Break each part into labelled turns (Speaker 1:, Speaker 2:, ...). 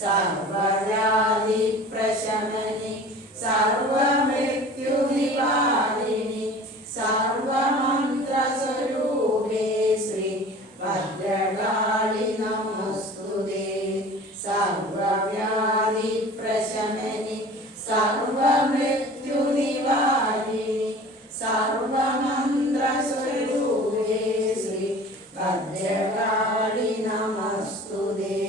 Speaker 1: സർവയാതി പ്രശമനി സർവമൃത്യുനിവാരിണി സർവമന്ത്രസ്വരൂപേ ശ്രീ ഭദ്രകാളി നമസ്തുതേ. സർവവ്യാധി പ്രശമനി സർവമൃത്യുനിവാരിണി സർവമന്ത്രസ്വരൂപേ ശ്രീ ഭദ്രകാളി നമസ്തുതേ.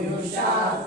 Speaker 1: Yusha